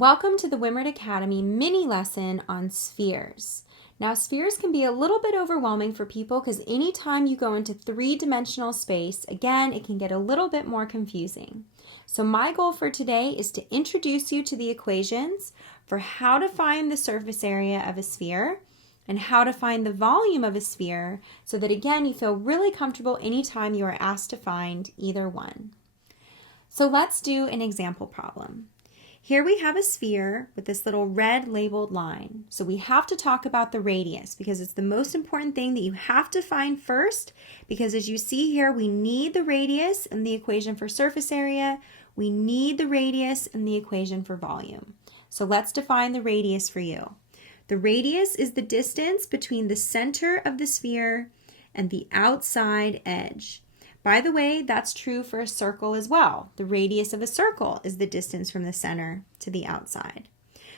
Welcome to the Winward Academy mini lesson on spheres. Now, spheres can be a little bit overwhelming for people because anytime you go into three-dimensional space, again, it can get a little bit more confusing. So my goal for today is to introduce you to the equations for how to find the surface area of a sphere and how to find the volume of a sphere so that, again, you feel really comfortable anytime you are asked to find either one. So let's do an example problem. Here we have a sphere with this little red labeled line. So we have to talk about the radius because it's the most important thing that you have to find first, because as you see here, we need the radius in the equation for surface area. We need the radius in the equation for volume. So let's define the radius for you. The radius is the distance between the center of the sphere and the outside edge. By the way, that's true for a circle as well. The radius of a circle is the distance from the center to the outside.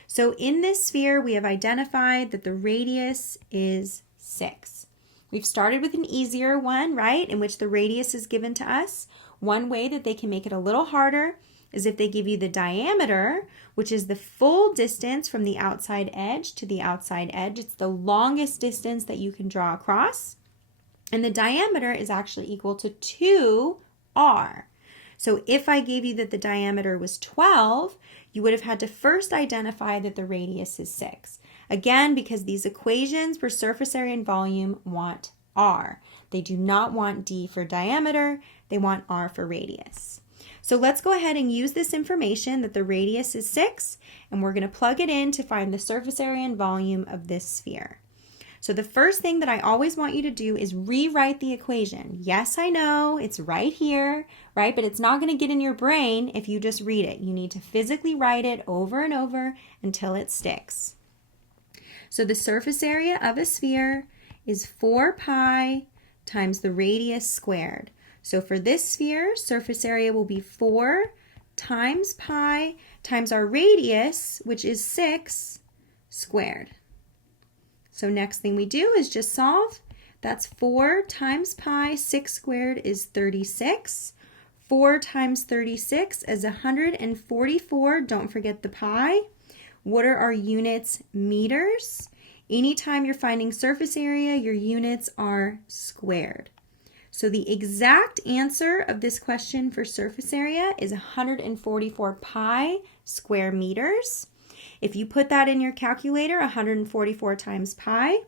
So in this sphere, we have identified that the radius is 6. We've started with an easier one, right, in which the radius is given to us. One way that they can make it a little harder is if they give you the diameter, which is the full distance from the outside edge to the outside edge. It's the longest distance that you can draw across. And the diameter is actually equal to 2r. So if I gave you that the diameter was 12, you would have had to first identify that the radius is 6. Again, because these equations for surface area and volume want r. They do not want d for diameter, they want r for radius. So let's go ahead and use this information that the radius is 6, and we're going to plug it in to find the surface area and volume of this sphere. So the first thing that I always want you to do is rewrite the equation. Yes, I know, it's right here, right? But it's not going to get in your brain if you just read it. You need to physically write it over and over until it sticks. So the surface area of a sphere is 4 pi times the radius squared. So for this sphere, surface area will be 4 times pi times our radius, which is 6, squared. So next thing we do is just solve. That's 4 times pi, 6 squared is 36. 4 times 36 is 144. Don't forget the pi. What are our units? Meters. Anytime you're finding surface area, your units are squared. So the exact answer of this question for surface area is 144 pi square meters. If you put that in your calculator, 144 times pi,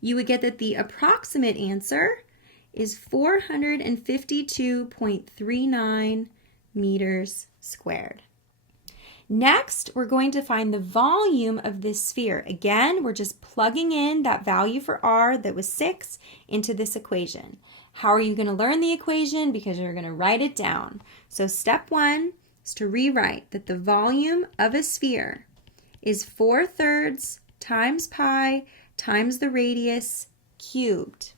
you would get that the approximate answer is 452.39 meters squared. Next, we're going to find the volume of this sphere. Again, we're just plugging in that value for r that was 6 into this equation. How are you going to learn the equation? Because you're going to write it down. So step 1 is to rewrite that the volume of a sphere is 4/3 times pi times the radius cubed.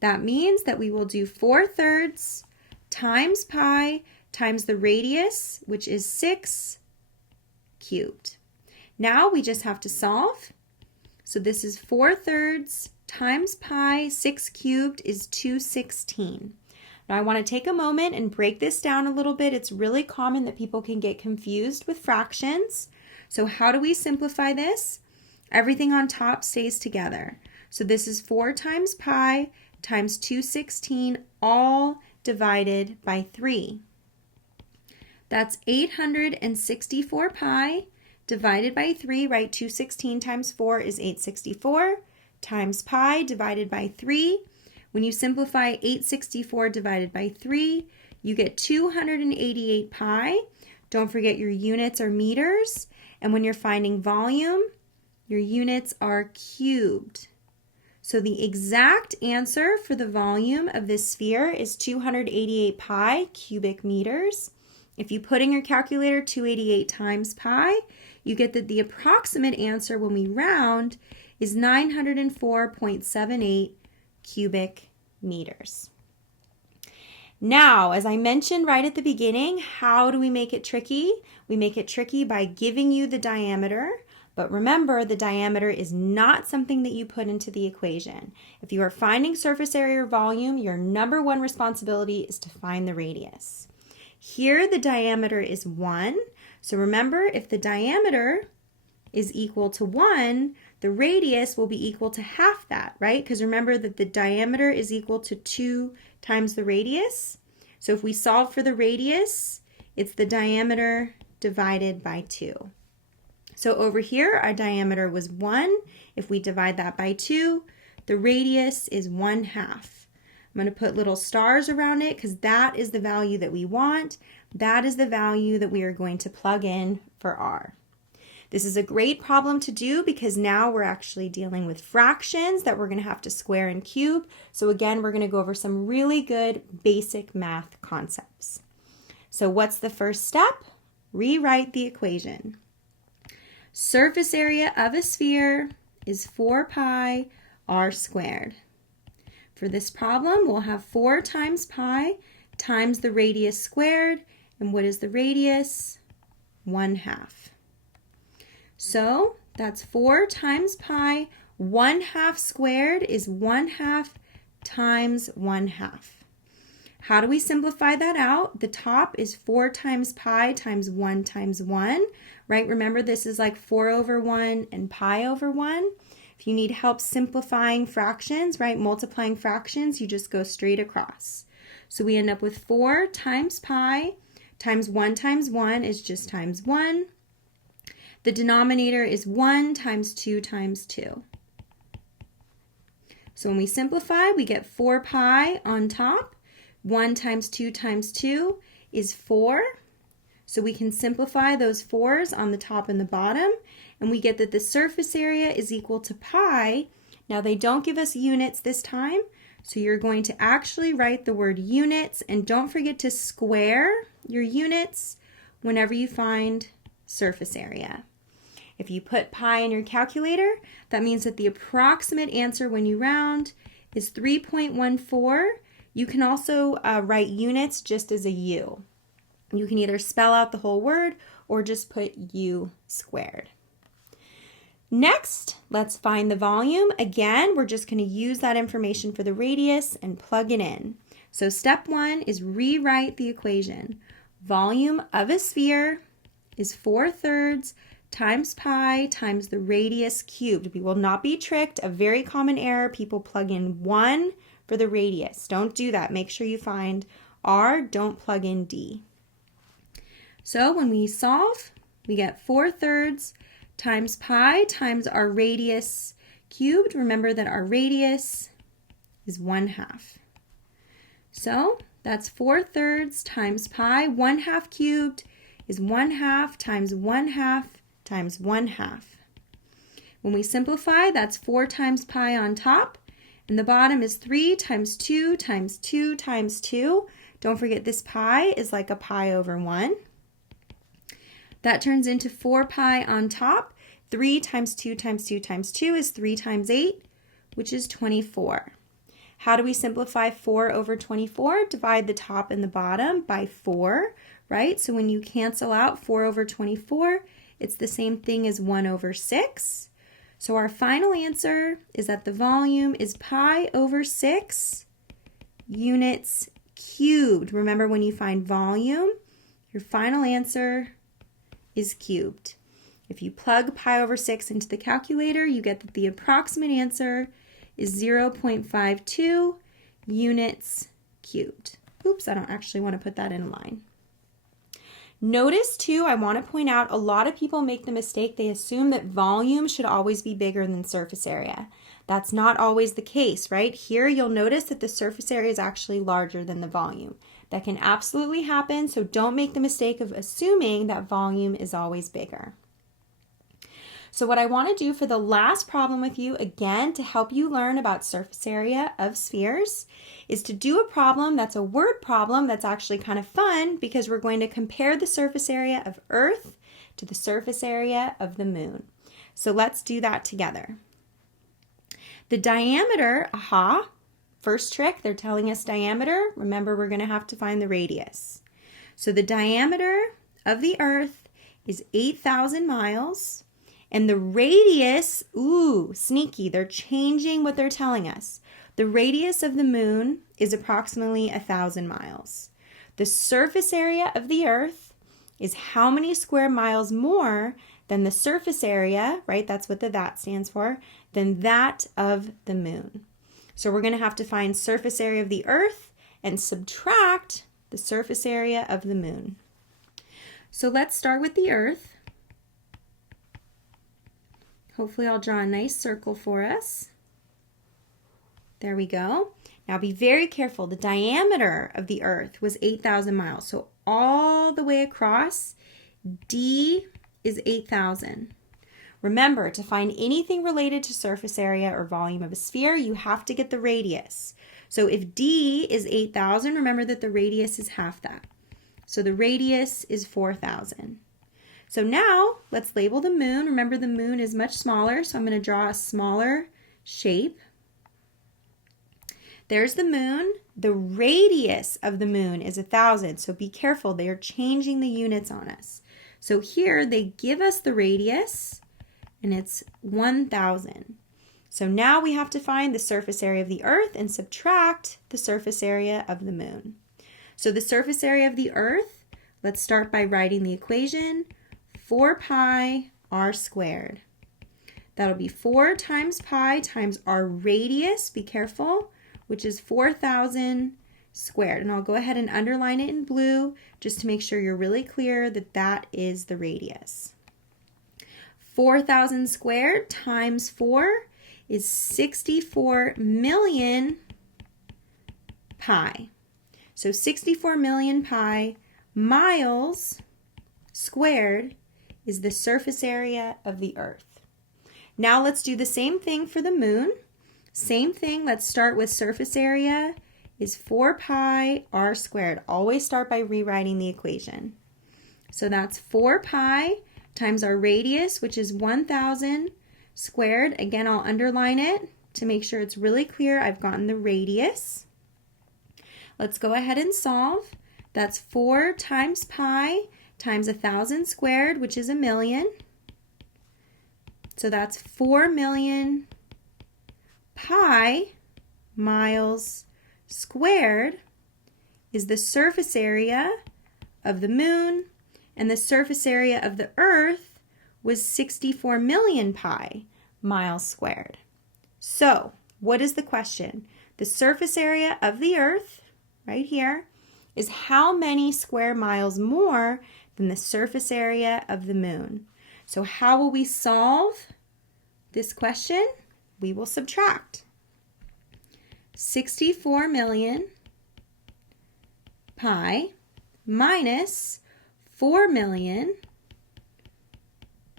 That means that we will do 4/3 times pi times the radius, which is 6 cubed. Now we just have to solve. So this is 4/3 times pi, 6 cubed is 216. Now I want to take a moment and break this down a little bit. It's really common that people can get confused with fractions. So how do we simplify this? Everything on top stays together. So this is 4 times pi times 216, all divided by 3. That's 864 pi divided by 3, right? 216 times 4 is 864 times pi divided by 3. When you simplify 864 divided by 3, you get 288 pi. Don't forget your units are meters. And when you're finding volume, your units are cubed. So the exact answer for the volume of this sphere is 288 pi cubic meters. If you put in your calculator 288 times pi, you get that the approximate answer when we round is 904.78 cubic meters. Now, as I mentioned right at the beginning, how do we make it tricky? We make it tricky by giving you the diameter, but remember the diameter is not something that you put into the equation. If you are finding surface area or volume, your number one responsibility is to find the radius. Here the diameter is 1, So remember, if the diameter is equal to 1, the radius will be equal to half that, right? Because remember that the diameter is equal to 2 times the radius. So if we solve for the radius, it's the diameter divided by 2. So over here, our diameter was 1. If we divide that by 2, the radius is 1/2. I'm going to put little stars around it because that is the value that we want. That is the value that we are going to plug in for r. This is a great problem to do because now we're actually dealing with fractions that we're going to have to square and cube. So again, we're going to go over some really good basic math concepts. So what's the first step? Rewrite the equation. Surface area of a sphere is 4 pi r squared. For this problem, we'll have 4 times pi times the radius squared. And what is the radius? 1/2. So that's 4 times pi. 1/2 squared is 1/2 times 1/2. How do we simplify that out? The top is 4 times pi times 1 times 1, right? Remember, this is like 4 over 1 and pi over 1. If you need help simplifying fractions, right, multiplying fractions, you just go straight across. So we end up with 4 times pi times 1 is just times 1. The denominator is 1 times 2 times 2. So when we simplify, we get 4 pi on top. 1 times 2 times 2 is 4. So we can simplify those 4's on the top and the bottom, and we get that the surface area is equal to pi. Now they don't give us units this time, so you're going to actually write the word units, and don't forget to square your units whenever you find surface area. If you put pi in your calculator, that means that the approximate answer when you round is 3.14. You can also write units just as a u. You can either spell out the whole word or just put u squared. Next, let's find the volume. Again, we're just going to use that information for the radius and plug it in. So step 1 is rewrite the equation. Volume of a sphere is 4/3 times pi times the radius cubed. We will not be tricked. A very common error, people plug in 1 for the radius. Don't do that. Make sure you find r, don't plug in d. So when we solve, we get 4/3 times pi times our radius cubed. Remember that our radius is 1/2. So that's 4/3 times pi. 1/2 cubed is 1/2 times 1/2 times 1/2. When we simplify, that's 4 times pi on top, and the bottom is 3 times 2 times 2 times 2. Don't forget this pi is like a pi over 1. That turns into 4 pi on top. 3 times 2 times 2 times 2 is 3 times 8, which is 24. How do we simplify 4 over 24? Divide the top and the bottom by 4, right? So when you cancel out 4 over 24, it's the same thing as 1 over 6. So our final answer is that the volume is pi over 6 units cubed. Remember, when you find volume, your final answer is cubed. If you plug pi over 6 into the calculator, you get that the approximate answer is 0.52 units cubed. Oops, I don't actually want to put that in a line. Notice too, I want to point out a lot of people make the mistake, they assume that volume should always be bigger than surface area. That's not always the case, right? Here you'll notice that the surface area is actually larger than the volume. That can absolutely happen, so don't make the mistake of assuming that volume is always bigger. So what I want to do for the last problem with you, again, to help you learn about surface area of spheres, is to do a problem that's a word problem that's actually kind of fun because we're going to compare the surface area of Earth to the surface area of the moon. So let's do that together. The diameter, first trick, they're telling us diameter. Remember, we're going to have to find the radius. So the diameter of the Earth is 8,000 miles. And the radius, sneaky, they're changing what they're telling us. The radius of the moon is approximately 1,000 miles. The surface area of the Earth is how many square miles more than the surface area, right? That's what the that stands for, than that of the moon. So we're going to have to find surface area of the Earth and subtract the surface area of the moon. So let's start with the Earth. Hopefully I'll draw a nice circle for us. There we go. Now be very careful. The diameter of the Earth was 8,000 miles. So all the way across, D is 8,000. Remember, to find anything related to surface area or volume of a sphere, you have to get the radius. So if D is 8,000, remember that the radius is half that. So the radius is 4,000. So now let's label the moon. Remember, the moon is much smaller, so I'm going to draw a smaller shape. There's the moon. The radius of the moon is 1,000, so be careful. They are changing the units on us. So here they give us the radius, and it's 1,000. So now we have to find the surface area of the Earth and subtract the surface area of the moon. So the surface area of the Earth, let's start by writing the equation, 4 pi r squared. That'll be 4 times pi times our radius, be careful, which is 4,000 squared. And I'll go ahead and underline it in blue just to make sure you're really clear that that is the radius. 4,000 squared times 4 is 64 million pi. So 64 million pi miles squared is the surface area of the Earth. Now let's do the same thing for the moon. Same thing, let's start with surface area is 4 pi r squared. Always start by rewriting the equation. So that's 4 pi times our radius, which is 1,000 squared. Again, I'll underline it to make sure it's really clear I've gotten the radius. Let's go ahead and solve. That's 4 times pi times 1,000 squared, which is 1,000,000. So that's 4 million pi miles squared is the surface area of the moon, and the surface area of the Earth was 64 million pi miles squared. So what is the question? The surface area of the Earth, right here, is how many square miles more than the surface area of the moon? So how will we solve this question? We will subtract. 64 million pi minus 4 million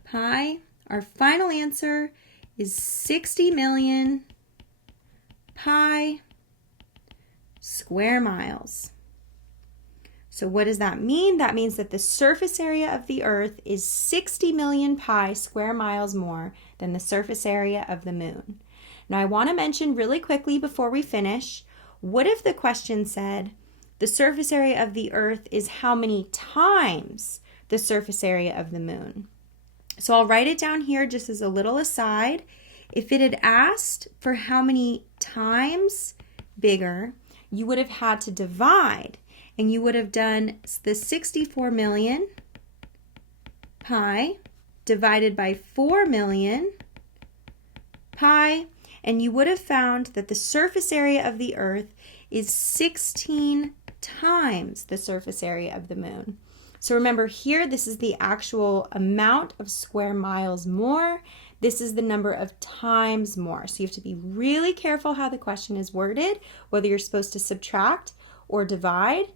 pi. Our final answer is 60 million pi square miles. So what does that mean? That means that the surface area of the Earth is 60 million pi square miles more than the surface area of the moon. Now I want to mention really quickly before we finish, what if the question said the surface area of the Earth is how many times the surface area of the moon? So I'll write it down here just as a little aside. If it had asked for how many times bigger, you would have had to divide, and you would have done the 64 million pi divided by 4 million pi, and you would have found that the surface area of the Earth is 16 times the surface area of the moon. So remember here, this is the actual amount of square miles more. This is the number of times more. So you have to be really careful how the question is worded, whether you're supposed to subtract or divide.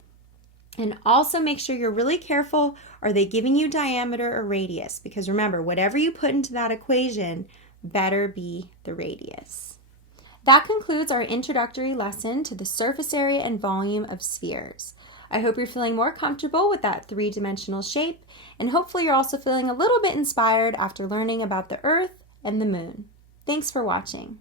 And also make sure you're really careful, are they giving you diameter or radius? Because remember, whatever you put into that equation better be the radius. That concludes our introductory lesson to the surface area and volume of spheres. I hope you're feeling more comfortable with that three-dimensional shape, and hopefully you're also feeling a little bit inspired after learning about the Earth and the Moon. Thanks for watching.